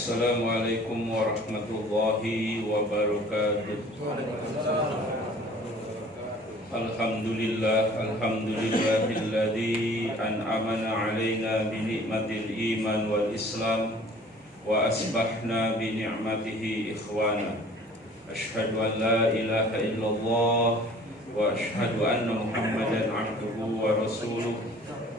Assalamualaikum warahmatullahi wabarakatuh. Alhamdulillahilladzi an'amana 'alaina bi ni'matil iman wal islam wa asbahna bi ni'matihi ikhwana. Asyhadu an la ilaha illallah wa asyhadu anna Muhammadan 'abduhu wa rasuluh.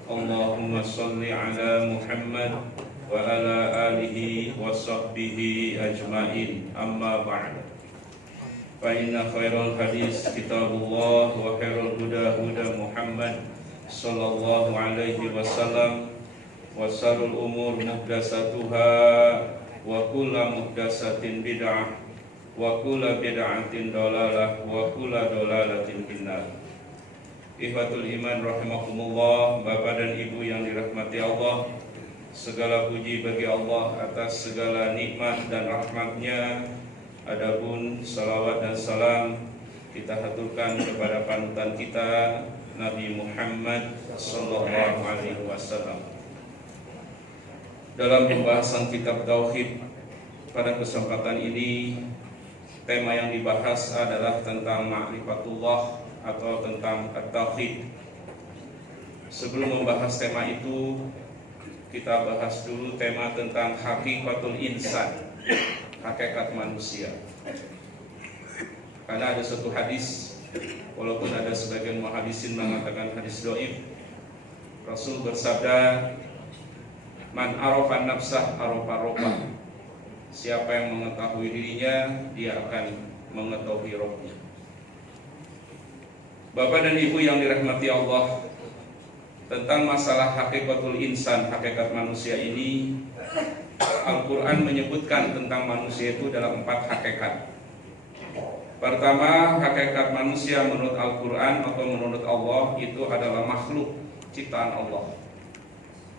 Allahumma shalli 'ala Muhammad wa ala alihi wa sahbihi ajma'in, amma ba'd. Fa inna khairal hadis kitabullah wa khairul huda huda Muhammad sallallahu alaihi wasallam wa syarrul umur muhdatsatuha wa kullu muhdatsatin bid'ah wa kullu bid'atin dhalalah wa kullu dhalalatin finnar. Ikhwatul iman rahimakumullah, Bapak dan Ibu yang dirahmati Allah, segala puji bagi Allah atas segala nikmat dan rahmat-Nya. Adapun salawat dan salam kita haturkan kepada panutan kita Nabi Muhammad sallallahu alaihi wasallam. Dalam pembahasan kitab tauhid pada kesempatan ini, tema yang dibahas adalah tentang ma'rifatullah atau tentang at-tauhid. Sebelum membahas tema itu, kita bahas dulu tema tentang hakikatul insan, hakikat manusia. Karena ada satu hadis, walaupun ada sebagian muhaddisin mengatakan hadis dhaif, Rasul bersabda, "Man arafa nafsah arafa rabbah." Siapa yang mengetahui dirinya, dia akan mengetahui Rabb-Nya. Bapak dan Ibu yang dirahmati Allah, tentang masalah hakikatul insan, hakikat manusia ini, Al-Quran menyebutkan tentang manusia itu dalam 4 hakikat. Pertama, hakikat manusia menurut Al-Quran atau menurut Allah itu adalah makhluk ciptaan Allah.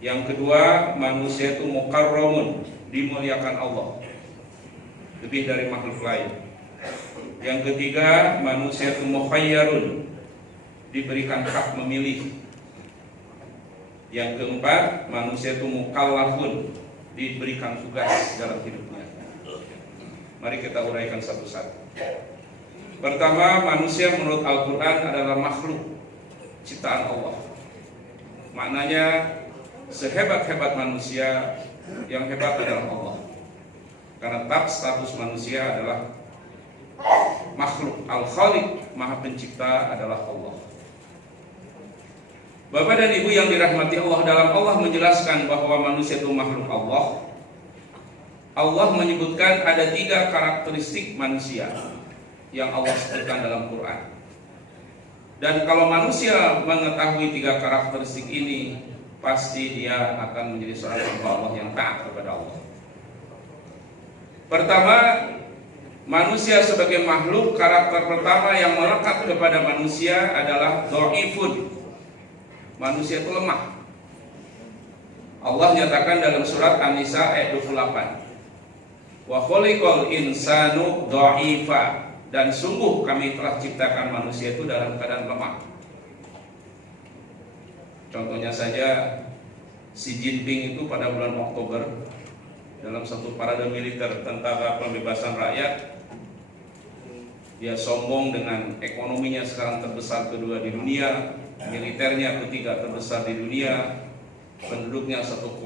Yang kedua, manusia itu mukarramun, dimuliakan Allah lebih dari makhluk lain. Yang ketiga, manusia itu mukhayyarun, diberikan hak memilih. Yang keempat, manusia itu mukallafun, diberikan tugas dalam hidupnya. Mari kita uraikan satu-satu. Pertama, manusia menurut Al-Quran adalah makhluk ciptaan Allah. Maknanya, sehebat-hebat manusia, yang hebat adalah Allah. Karena status manusia adalah makhluk. Al-Khaliq, Maha Pencipta, adalah Allah. Bapak dan Ibu yang dirahmati Allah, dalam Allah menjelaskan bahwa manusia itu makhluk Allah, Allah menyebutkan ada 3 karakteristik manusia yang Allah sebutkan dalam Quran. Dan kalau manusia mengetahui 3 karakteristik ini, pasti dia akan menjadi seorang hamba Allah yang taat kepada Allah. Pertama, manusia sebagai makhluk, karakter pertama yang melekat kepada manusia adalah dhaifun. Manusia itu lemah. Allah nyatakan dalam surat An-Nisa ayat 28, wa khuliqal insanu dha'ifa, dan sungguh kami telah ciptakan manusia itu dalam keadaan lemah. Contohnya saja, Xi Jinping itu pada bulan Oktober dalam satu parade militer tentara pembebasan rakyat, dia sombong dengan ekonominya sekarang terbesar kedua di dunia, militernya ketiga terbesar di dunia, penduduknya 1,4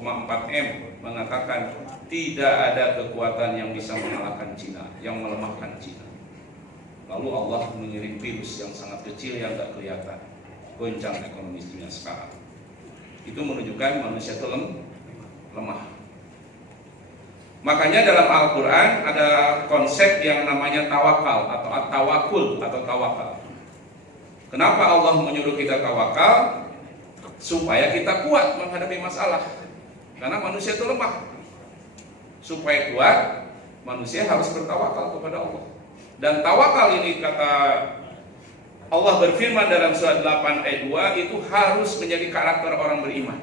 M, mengatakan tidak ada kekuatan yang bisa mengalahkan Cina, yang melemahkan Cina. Lalu Allah mengirim virus yang sangat kecil yang tidak kelihatan, goncang ekonomi Cina sekarang. Itu menunjukkan manusia itu lemah. Makanya dalam Al-Quran ada konsep yang namanya tawakal atau at-tawakul atau tawakal. Kenapa Allah menyuruh kita tawakal? Supaya kita kuat menghadapi masalah. Karena manusia itu lemah. Supaya kuat, manusia harus bertawakal kepada Allah. Dan tawakal ini, kata Allah berfirman dalam surat 8 ayat 2, itu harus menjadi karakter orang beriman.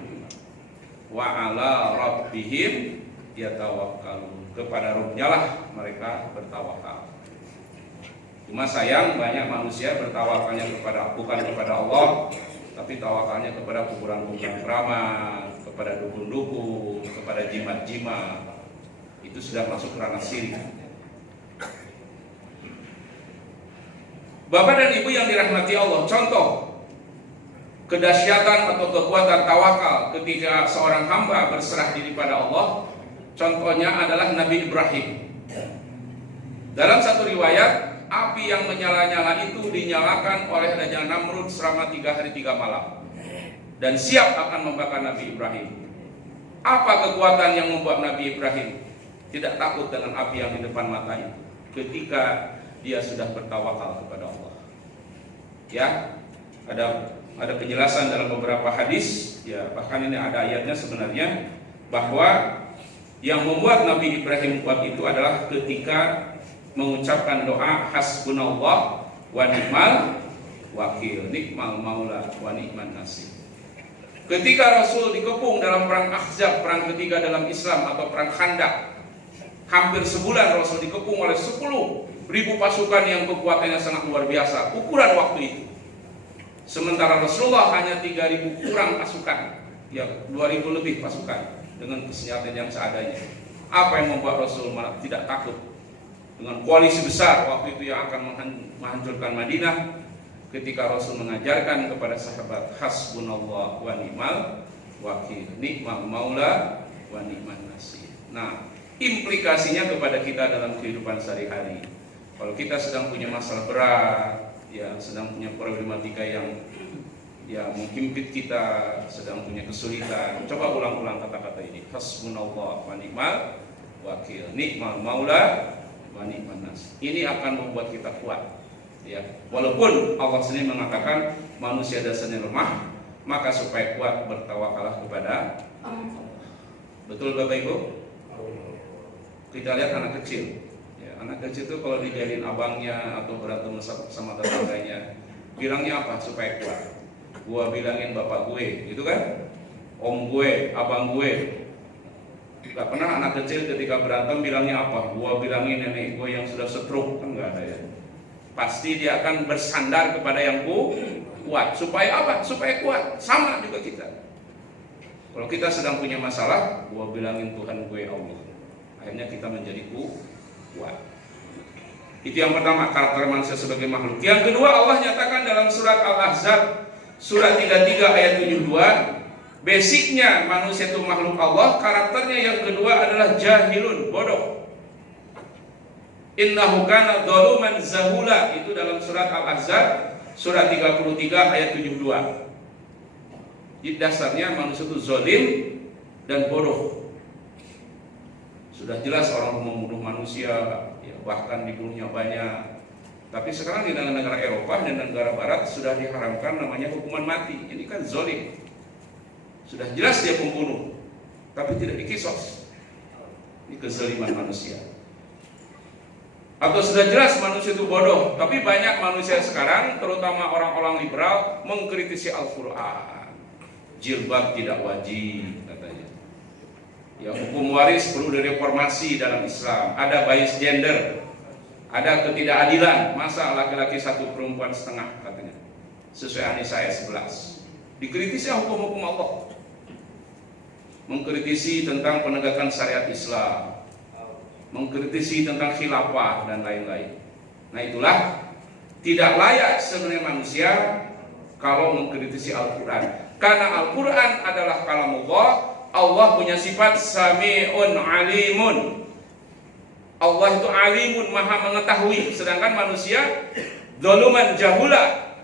Wa ala rabbihim yatawakkalun, kepada Rabb-Nya lah mereka bertawakal. Cuma sayang banyak manusia bertawakalnya bukan kepada Allah, tapi tawakalnya kepada kuburan-kuburan keramat, kepada dukun-dukun, kepada jimat-jimat. Itu sudah masuk ranah syirik. Bapak dan Ibu yang dirahmati Allah, contoh kedahsyatan atau kekuatan tawakal ketika seorang hamba berserah diri pada Allah, contohnya adalah Nabi Ibrahim. Dalam satu riwayat, api yang menyala-nyala itu dinyalakan oleh Raja Namrud selama 3 hari 3 malam dan siap akan membakar Nabi Ibrahim. Apa kekuatan yang membuat Nabi Ibrahim tidak takut dengan api yang di depan mata itu ketika dia sudah bertawakal kepada Allah? Ya, ada penjelasan dalam beberapa hadis, ya bahkan ini ada ayatnya sebenarnya, bahwa yang membuat Nabi Ibrahim kuat itu adalah ketika mengucapkan doa hasbunallah wa ni'mal wakil, nikmal maula wa ni'man nasir. Ketika Rasul dikepung dalam perang Ahzab, perang ketiga dalam Islam atau perang Khandaq, hampir sebulan Rasul dikepung oleh 10.000 pasukan yang kekuatannya sangat luar biasa ukuran waktu itu. Sementara Rasulullah hanya 3.000 kurang pasukan, ya 2.000 lebih pasukan dengan kesenjataan yang seadanya. Apa yang membuat Rasul tidak takut dengan koalisi besar waktu itu yang akan menghancurkan Madinah? Ketika Rasul mengajarkan kepada sahabat hasbunallah wa ni'mal wakil, nikmal maula wa ni'man nasir. Nah, implikasinya kepada kita dalam kehidupan sehari-hari. Kalau kita sedang punya masalah berat, ya sedang punya problematika yang ya menghimpit kita, sedang punya kesulitan, coba ulang-ulang kata-kata ini. Hasbunallah wa ni'mal wakil, nikmal maula wa ni'man nasir. Ini akan membuat kita kuat. Ya, walaupun Allah sendiri mengatakan manusia dasarnya lemah, maka supaya kuat bertawakalah kepada Allah. Betul Bapak Ibu? Kita lihat anak kecil. Ya, anak kecil itu kalau dijadiin abangnya atau berantem sama tetangganya, bilangnya apa supaya kuat? Gua bilangin bapak gue, gitu kan? Om gue, abang gue. Gak pernah anak kecil ketika berantem bilangnya apa? Gua bilangin nenek gue yang sudah stroke, kan nggak ada ya. Pasti dia akan bersandar kepada yang kuat. Supaya apa? Supaya kuat. Sama juga kita. Kalau kita sedang punya masalah, gua bilangin Tuhan gue Allah. Akhirnya kita menjadi kuat. Itu yang pertama, karakter manusia sebagai makhluk. Yang kedua, Allah nyatakan dalam surat Al-Ahzab surat 33 ayat 72, basicnya manusia itu makhluk Allah. Karakternya yang kedua adalah jahilun, bodoh. Innahu kana dzaluman zahula, itu dalam surat Al-Ahzab surat 33 ayat 72. Di dasarnya manusia itu zalim dan bodoh. Sudah jelas orang membunuh manusia, ya, bahkan dibunuhnya banyak. Tapi sekarang di negara Eropa dan negara Barat sudah diharamkan namanya hukuman mati. Ini kan zalim. Sudah jelas dia pembunuh, tapi tidak dikisos. Ini kezaliman manusia. Atau sudah jelas manusia itu bodoh, tapi banyak manusia sekarang, terutama orang-orang liberal, mengkritisi Al-Quran. Jilbab tidak wajib, katanya. Ya, hukum waris perlu direformasi dalam Islam. Ada bias gender, ada ketidakadilan. Masa laki-laki satu perempuan setengah, katanya. Sesuai An-Nisa ayat 11. Dikritisi hukum-hukum Allah. Mengkritisi tentang penegakan syariat Islam, mengkritisi tentang khilafah dan lain-lain. Nah, itulah tidak layak sebenarnya manusia kalau mengkritisi Al-Quran. Karena Al-Quran adalah kalamullah. Allah punya sifat sami'un alimun. Allah itu alimun, maha mengetahui. Sedangkan manusia zaluman jahula,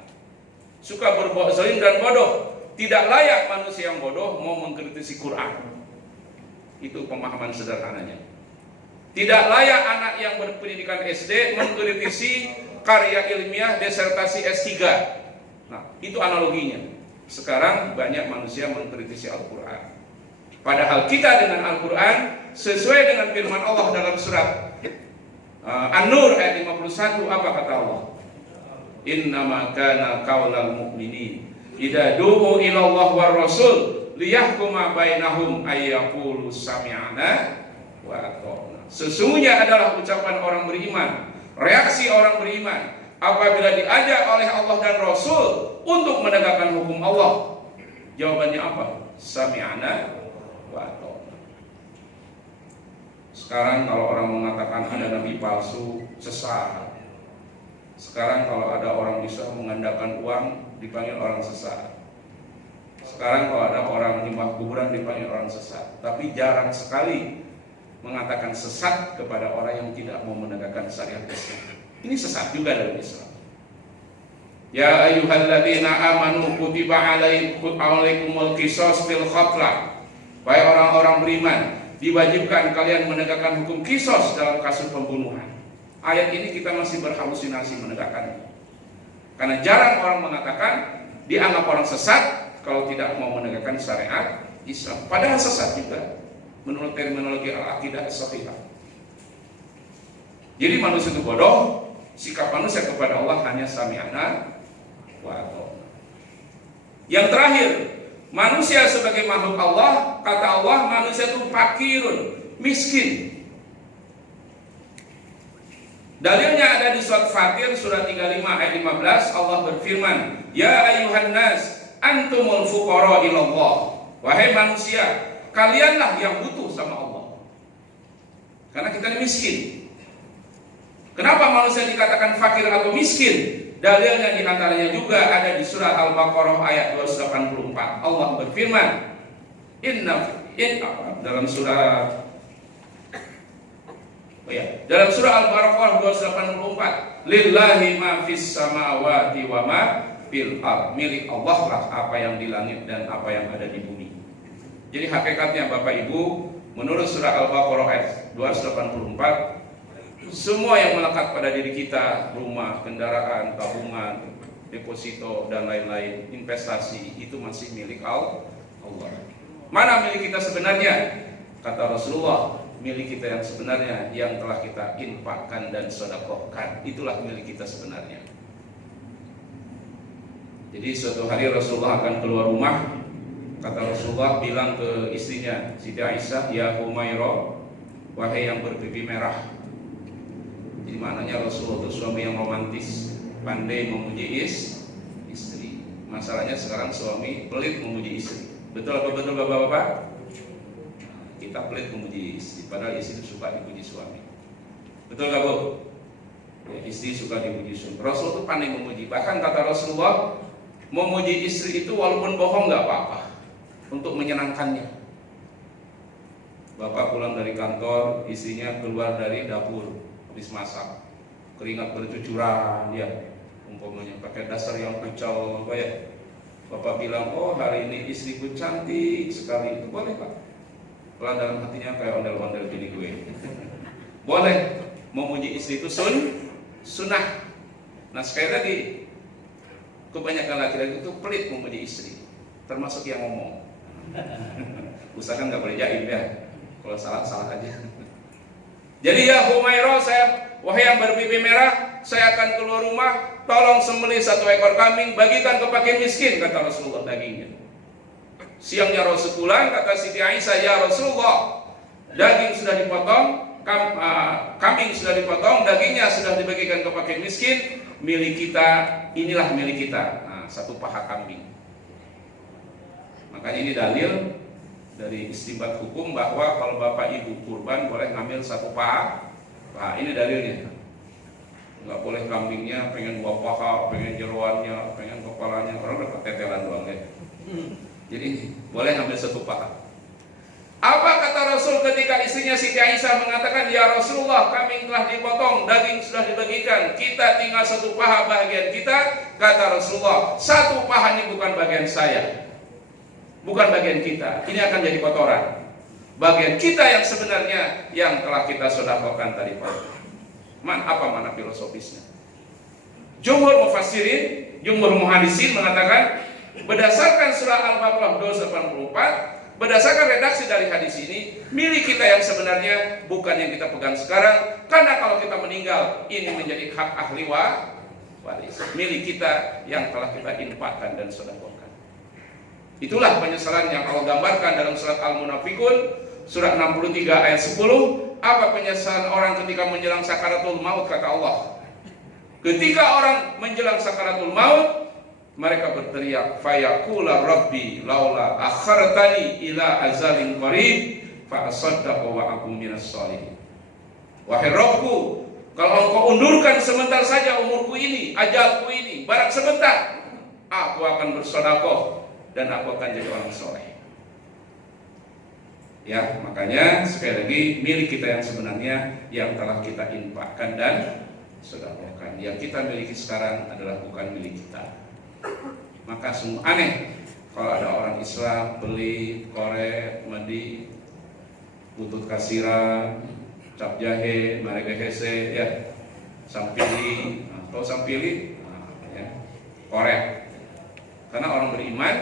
suka berbuat zalim dan bodoh. Tidak layak manusia yang bodoh mau mengkritisi Quran. Itu pemahaman sederhananya. Tidak layak anak yang berpendidikan SD mengkritisi karya ilmiah desertasi S3. Nah, itu analoginya. Sekarang banyak manusia mengkritisi Al-Quran. Padahal kita dengan Al-Quran sesuai dengan firman Allah dalam surat An-Nur ayat 51, apa kata Allah? Innama kana qaulal mu'minin idza du'u ila Allah war rasul liyahkuma bainahum ayyaqulu sami'na wa ata'na. Sesungguhnya adalah ucapan orang beriman, reaksi orang beriman apabila diajak oleh Allah dan Rasul untuk menegakkan hukum Allah. Jawabannya apa? Sami'na wa ata'na. Sekarang kalau orang mengatakan ada nabi palsu, sesat. Sekarang kalau ada orang bisa mengandalkan uang, dipanggil orang sesat. Sekarang kalau ada orang menyembah kuburan, dipanggil orang sesat. Tapi jarang sekali mengatakan sesat kepada orang yang tidak mau menegakkan syariat Islam. Ini sesat juga dalam Islam. Ya ayyuhalladzina amanu kutiba alaikumul qisas fil qatla. Wahai orang-orang beriman, diwajibkan kalian menegakkan hukum qisas dalam kasus pembunuhan. Ayat ini kita masih berhalusinasi menegakkannya. Karena jarang orang mengatakan dianggap orang sesat kalau tidak mau menegakkan syariat Islam. Padahal sesat juga menurut terminologi al-aqidah as-sahihah. Jadi manusia itu bodoh, sikap manusia kepada Allah hanya sami'ana wa ata'na. Yang terakhir, manusia sebagai makhluk Allah, kata Allah manusia itu fakirun, miskin. Dalilnya ada di surat Fatir surat 35 ayat 15. Allah berfirman, ya ayuhan nas antumul fuqara ilallah. Wahai manusia, kalianlah yang butuh sama Allah. Karena kita ini miskin. Kenapa manusia dikatakan fakir atau miskin? Dalilnya diantaranya juga ada di surat Al-Baqarah ayat 284. Allah berfirman, dalam surat Al-Baqarah 284, lillahi ma fis samawati wa ma fil ardh. Milik Allah lah apa yang di langit dan apa yang ada di bumi. Jadi hakikatnya Bapak Ibu, menurut surah Al-Baqarah ayat 284, semua yang melekat pada diri kita, rumah, kendaraan, tabungan, deposito dan lain-lain, investasi, itu masih milik Allah. Mana milik kita sebenarnya? Kata Rasulullah, milik kita yang sebenarnya yang telah kita infakkan dan sedekahkan, itulah milik kita sebenarnya. Jadi suatu hari Rasulullah akan keluar rumah. Kata Rasulullah bilang ke istrinya Siti Aisyah, ya Humairah, wahai yang berpipi merah. Jadi maknanya Rasulullah itu suami yang romantis, pandai memuji istri. Masalahnya sekarang suami pelit memuji istri. Betul apa betul bapak-bapak? Kita pelit memuji istri, padahal istri itu suka dipuji suami. Betul gak Bu? Ya, istri suka dipuji suami. Rasul itu pandai memuji. Bahkan kata Rasulullah, memuji istri itu walaupun bohong gak apa-apa, untuk menyenangkannya. Bapak pulang dari kantor, istrinya keluar dari dapur habis masak, keringat bercucuran, ya umpamanya pakai dasar yang kacau, ya. Bapak bilang, oh hari ini istriku cantik sekali, itu boleh Pak. Pelan dalam hatinya kayak ondel-ondel gini gue. Boleh, memuji istri itu sunnah. Nah sekali lagi, kebanyakan laki-laki itu pelit memuji istri, termasuk yang ngomong. Usahakan nggak boleh jaim ya, kalau salah aja. Jadi ya Humairah, wahai yang berpipi merah, saya akan keluar rumah, tolong sembelih 1 ekor kambing, bagikan ke fakir miskin, kata Rasulullah dagingnya. Siangnya Rasul pulang, kata Siti Aisyah, ya Rasulullah, daging sudah dipotong, kambing sudah dipotong, dagingnya sudah dibagikan ke fakir miskin, milik kita, inilah milik kita. Nah, 1 paha kambing. Makanya ini dalil dari istinbat hukum bahwa kalau bapak ibu kurban boleh ngambil 1 paha. Nah, ini dalilnya. Nggak boleh kambingnya pengen 2 paha, pengen jeroannya, pengen kepalanya, orang dapat tetelan doang ya. Jadi boleh ngambil 1 paha. Apa kata Rasul ketika istrinya Siti Aisyah mengatakan, ya Rasulullah, kambing telah dipotong, daging sudah dibagikan, kita tinggal 1 paha bagian kita. Kata Rasulullah, 1 paha ini bukan bagian saya, bukan bagian kita, ini akan jadi kotoran. Bagian kita yang sebenarnya yang telah kita sedekahkan tadi pagi. Apa mana filosofisnya? Jumhur mufassirin, jumhur muhadisin mengatakan berdasarkan surah Al-Baqarah 284, berdasarkan redaksi dari hadis ini, milik kita yang sebenarnya bukan yang kita pegang sekarang, karena kalau kita meninggal ini menjadi hak ahli waris, milik kita yang telah kita infakkan dan sedekahkan. Itulah penyesalan yang Allah gambarkan dalam surat Al-Munafikun surat 63 ayat 10. Apa penyesalan orang ketika menjelang sakaratul maut, kata Allah. Ketika orang menjelang sakaratul maut, mereka berteriak, fayaqula rabbi laula akhartani ila azalin qarib fa asaddaqa wa akum minas shalihin. Wahai Rabbku, kalau Engkau undurkan sebentar saja umurku ini, ajalku ini, barak sebentar, aku akan bersedekah dan aku akan jadi orang soleh. Ya, makanya sekali lagi milik kita yang sebenarnya yang telah kita infakkan dan sedekahkan. Yang kita miliki sekarang adalah bukan milik kita. Maka sungguh aneh kalau ada orang Islam beli korek, madi, butut kasira, cap jahe, mereka hese, ya, sampili, atau sampili, ya, korek. Karena orang beriman,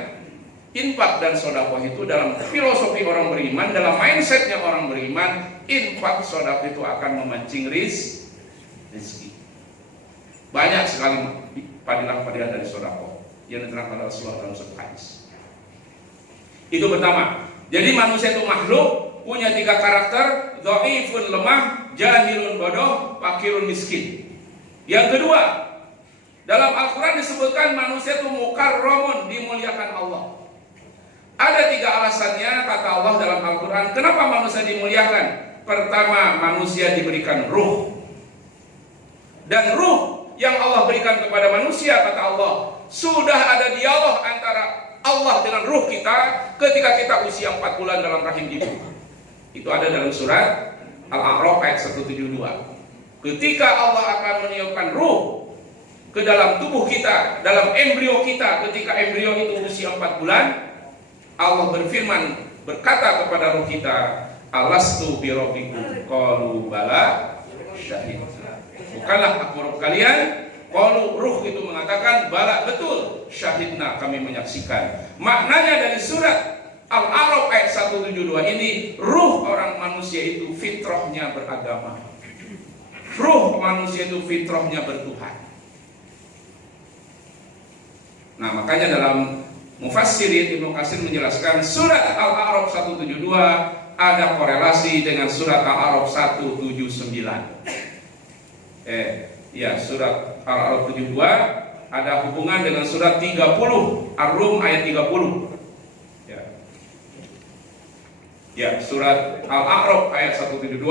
infak dan sedekah itu dalam filosofi orang beriman, dalam mindsetnya orang beriman, infak sedekah itu akan memancing rezeki. Banyak sekali padilah-padilah dari sedekah yang diterangkan oleh Rasulullah dalam sebuah hadis. Itu pertama. Jadi manusia itu makhluk punya 3 karakter, dhaifun lemah, jahilun bodoh, fakirun miskin. Yang kedua, dalam Al-Quran disebutkan manusia itu mukarramun, dimuliakan Allah. Ada 3 alasannya kata Allah dalam Al-Quran kenapa manusia dimuliakan. Pertama, manusia diberikan ruh. Dan ruh yang Allah berikan kepada manusia kata Allah, sudah ada dialog antara Allah dengan ruh kita ketika kita usia 4 bulan dalam rahim ibu. Itu ada dalam surat Al-A'raf ayat 172. Ketika Allah akan meniupkan ruh ke dalam tubuh kita, dalam embrio kita, ketika embrio itu usia 4 bulan, Allah berfirman, berkata kepada ruh kita, alastu bi rabbikum, qalu bala syahid. Bukanlah aku Rabb kalian? Qalu, ruh itu mengatakan, bala, betul, syahidna, kami menyaksikan. Maknanya dari surat Al-A'raf ayat 172 ini, ruh orang manusia itu fitrahnya beragama. Ruh manusia itu fitrahnya bertuhan. Nah, makanya dalam Mufassirin Ibnu Katsir menjelaskan surat Al-A'raf 172 ada korelasi dengan surat Al-A'raf 179. Surat Al-A'raf 72 ada hubungan dengan surat 30 Ar-Rum ayat 30. Surat Al-A'raf ayat 172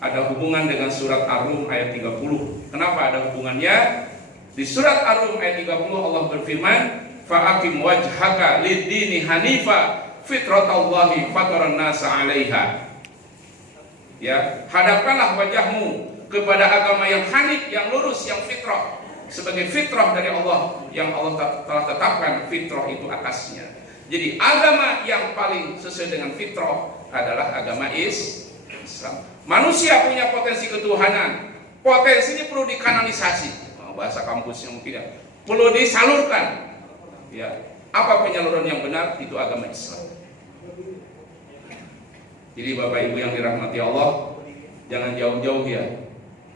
ada hubungan dengan surat Ar-Rum ayat 30. Kenapa ada hubungannya? Di surat Ar-Rum ayat 30 Allah berfirman, fa'akim wajhaka lid-dini hanifa fitratallahi fataran nasa 'alaiha. Ya, hadapkanlah wajahmu kepada agama yang hanif, yang lurus, yang fitrah, sebagai fitrah dari Allah yang Allah telah tetapkan fitrah itu atasnya. Jadi agama yang paling sesuai dengan fitrah adalah agama Islam. Manusia punya potensi ketuhanan. Potensi ini perlu dikanalisasi. Bahasa kampusnya mungkin ya. Perlu disalurkan. Ya, apa penyaluran yang benar? Itu agama Islam. Jadi Bapak Ibu yang dirahmati Allah, jangan jauh-jauh ya.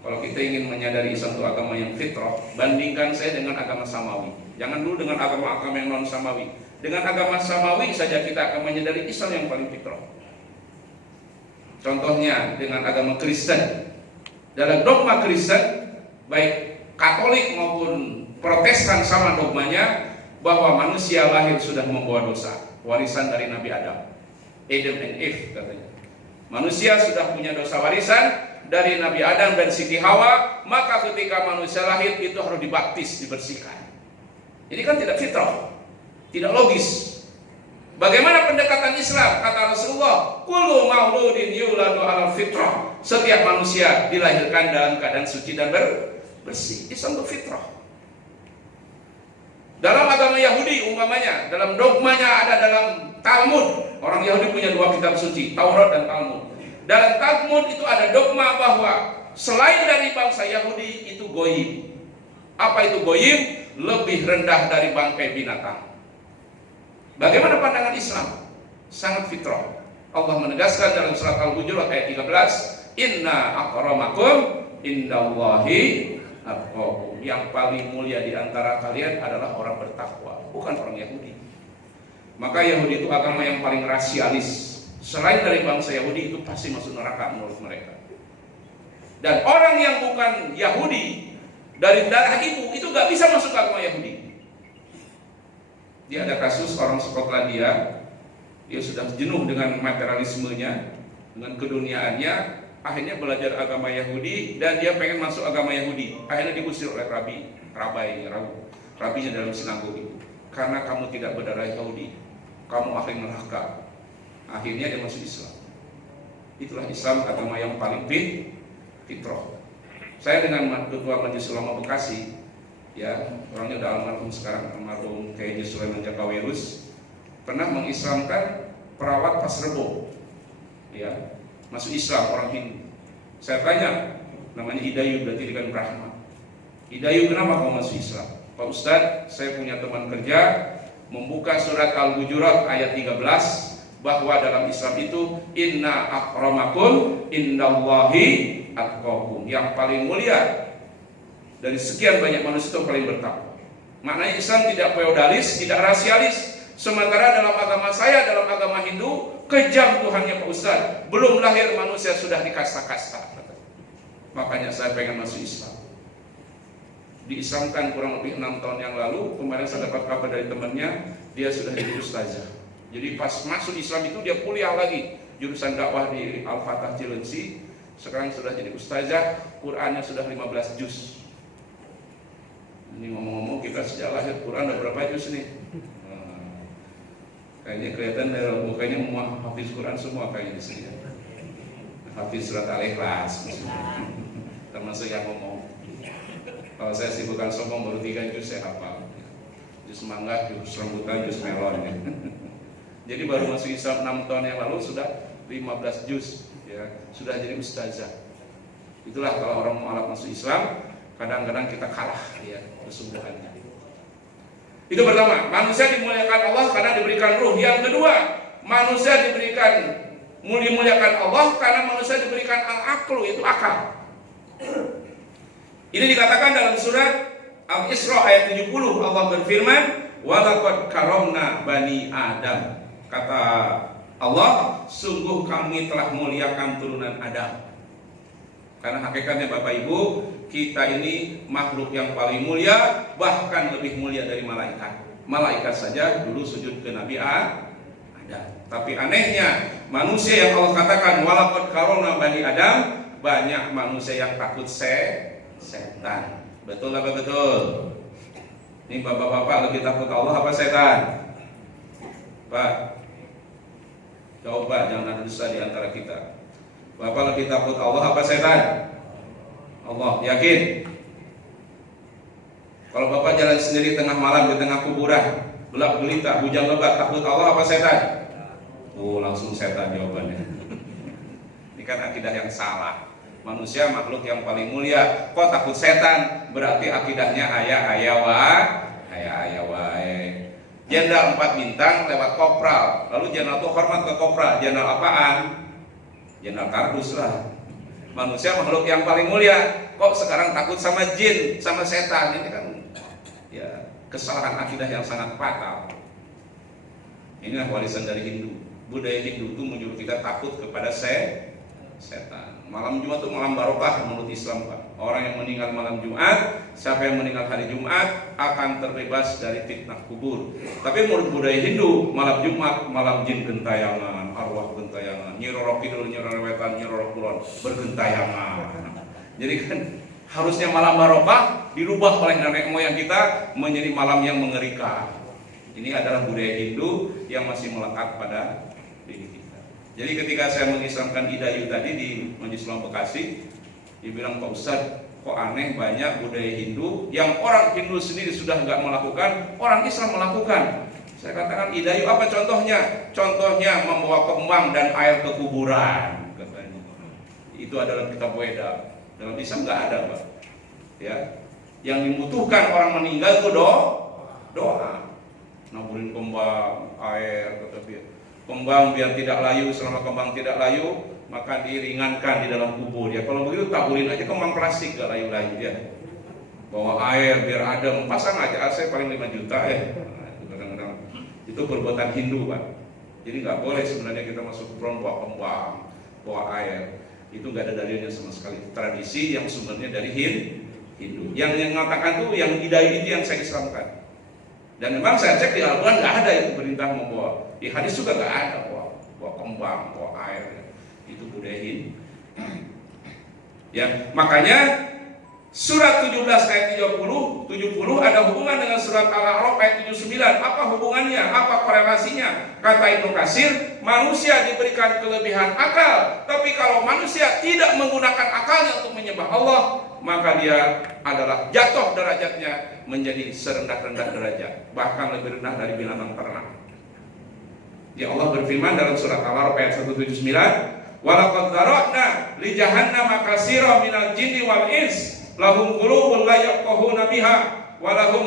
Kalau kita ingin menyadari Islam itu agama yang fitrah, bandingkan saya dengan agama samawi. Jangan dulu dengan agama-agama yang non samawi. Dengan agama samawi saja kita akan menyadari Islam yang paling fitrah. Contohnya dengan agama Kristen. Dalam dogma Kristen, baik Katolik maupun Protestan sama dogmanya bahwa manusia lahir sudah membawa dosa, warisan dari Nabi Adam, Adam and Eve katanya. Manusia sudah punya dosa warisan dari Nabi Adam dan Siti Hawa, maka ketika manusia lahir itu harus dibaptis, dibersihkan. Ini kan tidak fitrah, tidak logis. Bagaimana pendekatan Islam? Kata Rasulullah, kullu mauludin yuladu alal fitrah. Setiap manusia dilahirkan dalam keadaan suci dan bersih. Islam itu fitrah. Dalam agama Yahudi umpamanya, dalam dogmanya ada dalam Talmud. Orang Yahudi punya 2 kitab suci, Taurat dan Talmud. Dalam Talmud itu ada dogma bahwa selain dari bangsa Yahudi itu goyim. Apa itu goyim? Lebih rendah dari bangkai binatang. Bagaimana pandangan Islam? Sangat fitrah. Allah menegaskan dalam surat Al-Hujurat ayat 13, inna akramakum indallahi atqakum. Yang paling mulia di antara kalian adalah orang bertakwa, bukan orang Yahudi. Maka Yahudi itu agama yang paling rasialis. Selain dari bangsa Yahudi itu pasti masuk neraka menurut mereka. Dan orang yang bukan Yahudi dari darah ibu itu gak bisa masuk ke agama Yahudi. Dia ada kasus orang Skotlandia, dia sudah jenuh dengan materialismenya, dengan keduniaannya, akhirnya belajar agama Yahudi dan dia pengen masuk agama Yahudi. Akhirnya diusir oleh rabinya dalam sinagog itu. Karena kamu tidak berdarah Yahudi, kamu ahli neraka. Akhirnya dia masuk Islam. Itulah Islam, agama yang paling fitrah. Saya dengan Ketua Majelis Ulama Bekasi, ya, orangnya udah almarhum sekarang, almarhum Kiai Sulaiman Jakawirus, pernah mengislamkan perawat Pas Rebo, ya, masuk Islam orang Hindu. Saya tanya, namanya Hidayu, berarti dengan Brahma. Hidayu, kenapa kamu masuk Islam? Pak Ustadz, saya punya teman kerja membuka surat Al-Hujurat ayat 13, bahwa dalam Islam itu inna akramakum indallahi atqakum, yang paling mulia dari sekian banyak manusia itu paling bertakwa. Maknanya Islam tidak feodalis, tidak rasialis. Sementara dalam agama saya, dalam agama Hindu, kejam Tuhannya Pak Ustaz, belum lahir manusia sudah dikasta-kasta. Makanya saya pengen masuk Islam. Diislamkan kurang lebih 6 tahun yang lalu. Kemarin saya dapat kabar dari temannya, dia sudah jadi ustazah. Jadi pas masuk Islam itu dia kuliah lagi, jurusan dakwah di Al-Fatah Cilengsi. Sekarang sudah jadi ustazah, Qurannya sudah 15 juz. Ini ngomong-ngomong, kita sejak lahir Quran udah berapa juz nih? Kayaknya kelihatan dari mukanya mau hafiz Quran semua kayaknya di sini. Hafiz surat Al-Ikhlas, termasuk yang ngomong. Kalau saya sih bukan sombong, baru 3 juz saya hafal. Juz mangga, juz rambutan, juz melon. Ya. Jadi baru masuk Islam 6 tahun yang lalu sudah 15 juz, ya, sudah jadi ustazah. Itulah kalau orang mualaf masuk Islam, kadang-kadang kita kalah, ya, kesungguhannya. Itu pertama, manusia dimuliakan Allah karena diberikan ruh. Yang kedua, manusia dimuliakan Allah karena manusia diberikan al-aqlu, itu akal. Ini dikatakan dalam surat Al-Isra ayat 70, Allah berfirman, wa laqad karamna bani Adam. Kata Allah, sungguh kami telah muliakan turunan Adam. Karena hakikatnya Bapak Ibu, kita ini makhluk yang paling mulia, bahkan lebih mulia dari malaikat. Malaikat saja dulu sujud ke Nabi Adam. Tapi anehnya, manusia yang Allah katakan walaqad karamna bani Adam, banyak manusia yang takut setan. Betul apa betul? Ini bapak-bapak lebih takut Allah apa setan? Pak, coba jangan ada dusta di antara kita. Bapak lebih takut Allah apa setan? Allah, yakin? Kalau bapak jalan sendiri tengah malam di tengah kuburan, gelap gulita, hujan lebat, takut Allah apa setan? Oh, langsung setan jawabannya. Ini kan akidah yang salah. Manusia makhluk yang paling mulia, kok takut setan? Berarti akidahnya ayah wae. Jenderal 4 bintang lewat kopral, lalu jenderal itu hormat ke kopral. Jenderal apaan? Jenderal kardus lah. Manusia makhluk yang paling mulia, kok sekarang takut sama jin, sama setan? Ini kan, ya, kesalahan akidah yang sangat fatal. Inilah warisan dari Hindu. Budaya Hindu itu menyuruh kita takut kepada setan. Malam Jumat itu malam barokah menurut Islam, Pak. Orang yang meninggal malam Jumat, siapa yang meninggal hari Jumat akan terbebas dari fitnah kubur. Tapi menurut budaya Hindu, malam Jumat malam jin gentayangan, arwah gentayangan, nyiroro kidul, nyiroro wetan, nyiroro kulon, bergentayangan. Jadi kan harusnya malam barokah dirubah oleh nenek moyang kita menjadi malam yang mengerikan. Ini adalah budaya Hindu yang masih melekat pada diri kita. Jadi ketika saya mengislamkan Hidayu tadi di Majelis Ulama Bekasi, dibilang Pak Ustadz, kok aneh banyak budaya Hindu yang orang Hindu sendiri sudah nggak melakukan, orang Islam melakukan. Saya katakan, Hidayu apa contohnya? Contohnya membawa kembang dan air ke kuburan, katanya. Itu adalah kitab Weda. Dalam Islam nggak ada, Pak. Ya, yang dibutuhkan orang meninggal itu doa. Naburin kembang, air, kata dia. Kembang biar tidak layu, selama kembang tidak layu, maka diringankan di dalam kubur. Ya kalau begitu taburin aja kembang plastik gak layu-layu dia. Bawa air biar adem, pasang aja AC paling 5 juta ya. Kadang-kadang itu perbuatan Hindu, Pak. Jadi nggak boleh sebenarnya kita masuk kubur bawa kembang, bawa air. Itu nggak ada dalilnya sama sekali. Tradisi yang sumbernya dari Hindu. Yang mengatakan tuh yang Hidayu itu yang saya Islamkan. Dan memang saya cek di Al-Quran nggak ada itu perintah membawa. Di hadis juga nggak ada bawa kembang, bawa air. Itu budaya Hindu. Ya, makanya surat 17 ayat 70 ada hubungan dengan surat Al-A'raf ayat 79. Apa hubungannya? Apa korelasinya? Kata Ibnu Katsir, manusia diberikan kelebihan akal, tapi kalau manusia tidak menggunakan akalnya untuk menyembah Allah, maka dia adalah jatuh derajatnya menjadi serendah-rendah derajat, bahkan lebih rendah dari binatang ternak. Ya, Allah berfirman dalam surat Al-A'raf ayat 179, "Walaqad dzara'na li jahannama katsiran minal jinni wal ins lahum qulubun la yafqahuna biha wa lahum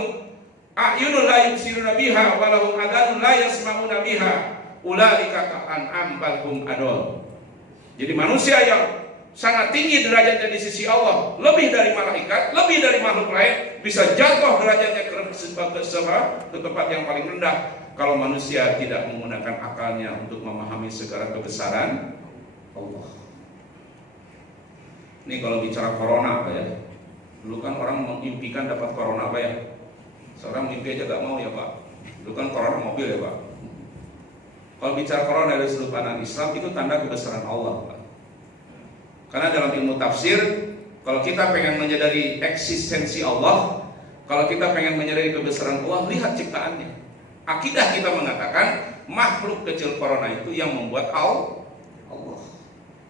a'yunun la yubsiruna biha wa lahum adhanun la yasma'una biha ulaika ka'an'am bal hum adall." Jadi manusia yang sangat tinggi derajatnya di sisi Allah, lebih dari malaikat, lebih dari makhluk lain, bisa jatuh derajatnya ke tempat yang paling rendah kalau manusia tidak menggunakan akalnya untuk memahami segala kebesaran Allah. Ini kalau bicara corona apa ya? Dulu kan orang mengimpikan dapat corona apa ya? Seorang mimpi aja gak mau ya Pak. Dulu kan corona mobil ya Pak. Kalau bicara corona dari sudut pandang Islam, itu tanda kebesaran Allah Pak. Karena dalam ilmu tafsir, kalau kita pengen menyadari eksistensi Allah, kalau kita pengen menyadari kebesaran Allah, lihat ciptaannya. Akidah kita mengatakan makhluk kecil corona itu yang membuat Allah.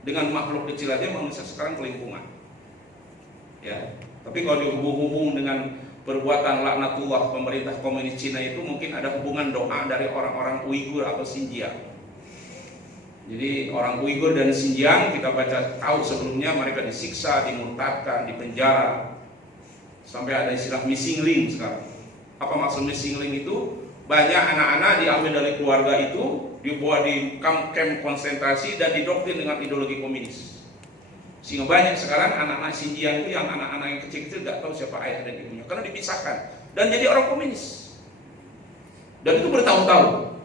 Dengan makhluk kecil aja manusia sekarang kelimpungan. Ya. Tapi kalau dihubung-hubung dengan perbuatan laknatullah pemerintah komunis Cina itu, mungkin ada hubungan doa dari orang-orang Uighur atau Xinjiang. Jadi orang Uighur dan Xinjiang kita baca tahu sebelumnya mereka disiksa, dimurtadkan, dipenjara, sampai ada istilah missing link sekarang. Apa maksud missing link itu? Banyak anak-anak diambil dari keluarga itu, dibawa di kamp konsentrasi dan didoktrin dengan ideologi komunis. Sehingga banyak sekarang anak-anak Xinjiang itu yang anak-anak yang kecil-kecil nggak tahu siapa ayah dan ibunya karena dipisahkan dan jadi orang komunis. Dan itu bertahun-tahun.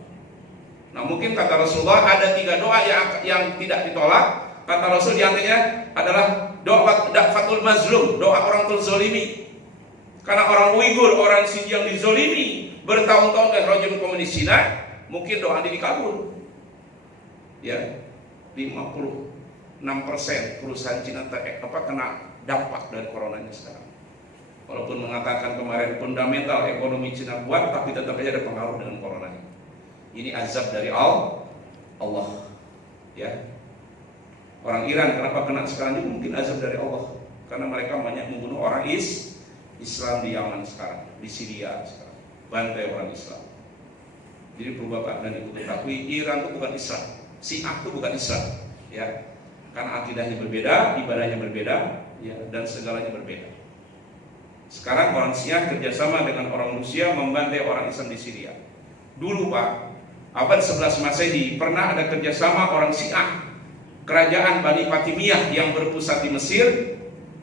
Nah, mungkin kata Rasulullah ada 3 doa yang tidak ditolak. Kata Rasul diantaranya adalah doa da'fatul mazlum, doa orang terzolimi. Karena orang Uighur, orang Xinjiang dizolimi bertahun-tahun oleh rejim komunis Cina, mungkin doa ini dikabul. Ya, 56% perusahaan Cina kena dampak dari coronanya sekarang. Walaupun mengatakan kemarin fundamental ekonomi Cina kuat, tapi tetap saja ada pengaruh dengan coronanya. Ini azab dari Allah. Ya. Orang Iran kenapa kena sekarang ini? Mungkin azab dari Allah, karena mereka banyak membunuh orang Islam di Yaman sekarang, di Syria sekarang, bantai orang Islam. Jadi perlu Bapak dan Ibu ketahui, Iran itu bukan Islam, Syiah itu bukan Islam, ya, karena akidahnya berbeda, ibadahnya berbeda, ya, dan segalanya berbeda. Sekarang orang Syiah kerjasama dengan orang Rusia membantai orang Islam di Syria. Dulu Pak, abad 11 Masehi pernah ada kerjasama orang Syiah, kerajaan Bani Fatimiyah yang berpusat di Mesir.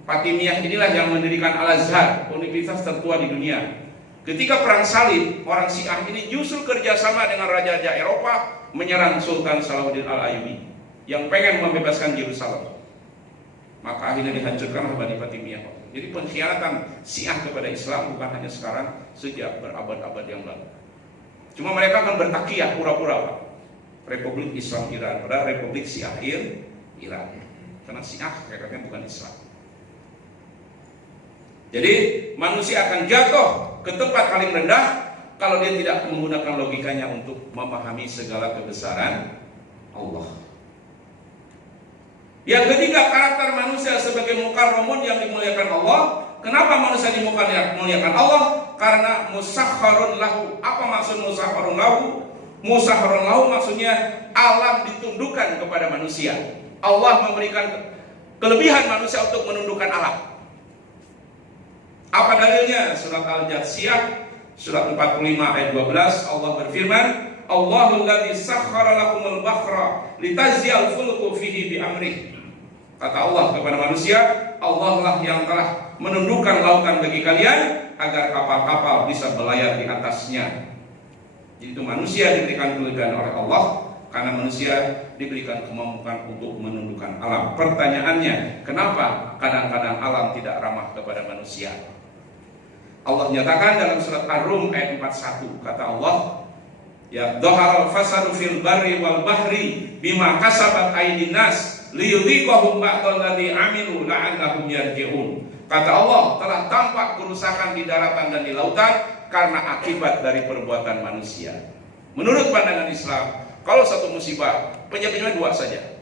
Fatimiyah inilah yang mendirikan Al-Azhar, universitas tertua di dunia. Ketika perang salib, orang Syiah ini justru kerjasama dengan raja-raja Eropa menyerang Sultan Salahuddin Al-Ayyubi yang pengen membebaskan Yerusalem. Maka akhirnya dihancurkan oleh Bani Fatimiyah. Jadi pengkhianatan Syiah kepada Islam bukan hanya sekarang, sejak berabad-abad yang lalu. Cuma mereka akan bertakiyah pura-pura Pak, Republik Islam Iran, pada Republik Syiah Iran. Karena Syiah katanya bukan Islam. Jadi manusia akan jatuh ke tempat paling rendah kalau dia tidak menggunakan logikanya untuk memahami segala kebesaran Allah. Yang ketiga, karakter manusia sebagai mukarramun yang dimuliakan Allah. Kenapa manusia dimuliakan Allah? Karena musakharun lahu. Apa maksud musakharun lahu? Musakharun lahu maksudnya alam ditundukkan kepada manusia. Allah memberikan kelebihan manusia untuk menundukkan alam. Apa dalilnya? Surat Al-Jathiyah surat 45 ayat 12, Allah berfirman, Allahul ladzi sakhkhara lakumul bahra litaziyal fulku fihi bi amrih. Kata Allah kepada manusia, Allah lah yang telah menundukkan lautan bagi kalian agar kapal-kapal bisa berlayar di atasnya. Jadi itu manusia diberikan kelebihan oleh Allah karena manusia diberikan kemampuan untuk menundukkan alam. Pertanyaannya, kenapa kadang-kadang alam tidak ramah kepada manusia? Allah nyatakan dalam surat Ar-Rum ayat 41, kata Allah, ya dhaharal fasadu fil barri wal bahri bima kasabat aydin nas liyudhiqahum ba'dalladzi 'amilu la'allahum yarji'un. Kata Allah, telah tampak kerusakan di daratan dan di lautan karena akibat dari perbuatan manusia. Menurut pandangan Islam, kalau satu musibah, penyebabnya dua saja.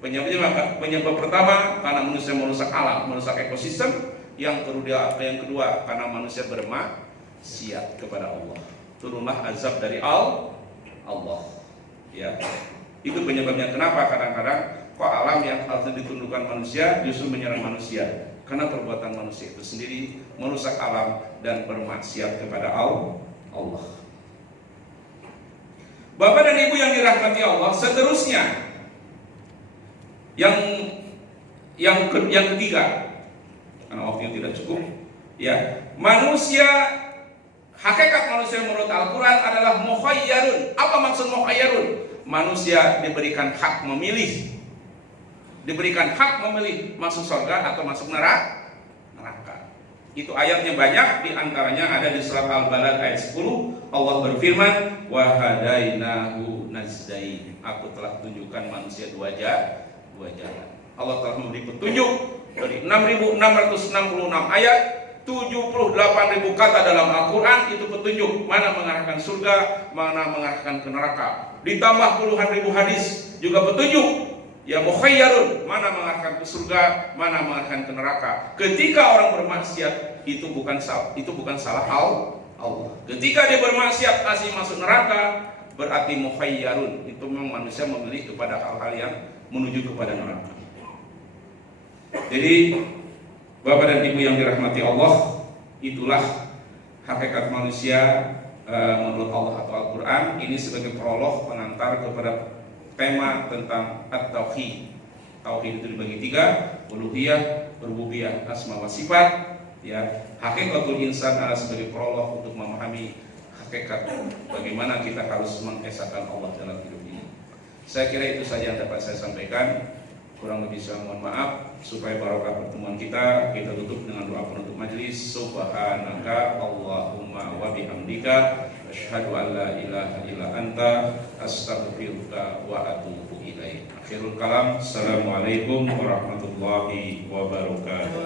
Penyebab pertama karena manusia merusak alam, merusak ekosistem. Yang kedua karena manusia bermaksiat kepada Allah. Turunlah azab dari Allah. Ya, itu penyebabnya. Kenapa kadang-kadang kok alam yang harus ditundukkan manusia justru menyerang manusia? Karena perbuatan manusia itu sendiri merusak alam dan bermaksiat kepada Allah. Bapak dan Ibu yang dirahmati Allah, seterusnya yang ketiga, karena waktunya tidak cukup, ya, hakikat manusia menurut Al-Quran adalah mukhayyarun. Apa maksud mukhayyarun? Manusia diberikan hak memilih. Diberikan hak memilih masuk surga atau masuk neraka. Itu ayatnya banyak, di antaranya ada di surat Al-Balad ayat 10. Allah berfirman, wa hadainahu najdain. Aku telah tunjukkan manusia dua jalan. Allah telah memberi petunjuk dari 6.666 ayat, 78.000 kata dalam Al-Quran. Itu petunjuk mana mengarahkan surga, mana mengarahkan ke neraka. Ditambah puluhan ribu hadis juga petunjuk. Ya mukhayyarun, mana mengarahkan ke surga, mana mengarahkan ke neraka. Ketika orang bermaksiat, itu bukan salah Allah. Ketika dia bermaksiat masih masuk neraka, berarti mukhayyarun. Itu memang manusia memilih kepada hal-hal yang menuju kepada neraka. Jadi Bapak dan Ibu yang dirahmati Allah, itulah hakikat manusia menurut Allah atau Al-Quran. Ini sebagai prolog pengantar kepada tema tentang at-tauhid. Tauhid itu dibagi tiga: uluhiyah, rububiyah, asma wa sifat. Ya, hakikatul insan adalah sebagai prolog untuk memahami hakikat bagaimana kita harus mengesahkan Allah dalam hidup ini. Saya kira itu saja yang dapat saya sampaikan. Kurang lebih saya mohon maaf. Supaya barokah pertemuan kita tutup dengan doa penutup majelis. Subhanaka Allahumma wa bihamdika asyhadu an la ilaha illa anta astaghfiruka wa atubu ilaik. Akhirul kalam. Assalamualaikum warahmatullahi wabarakatuh.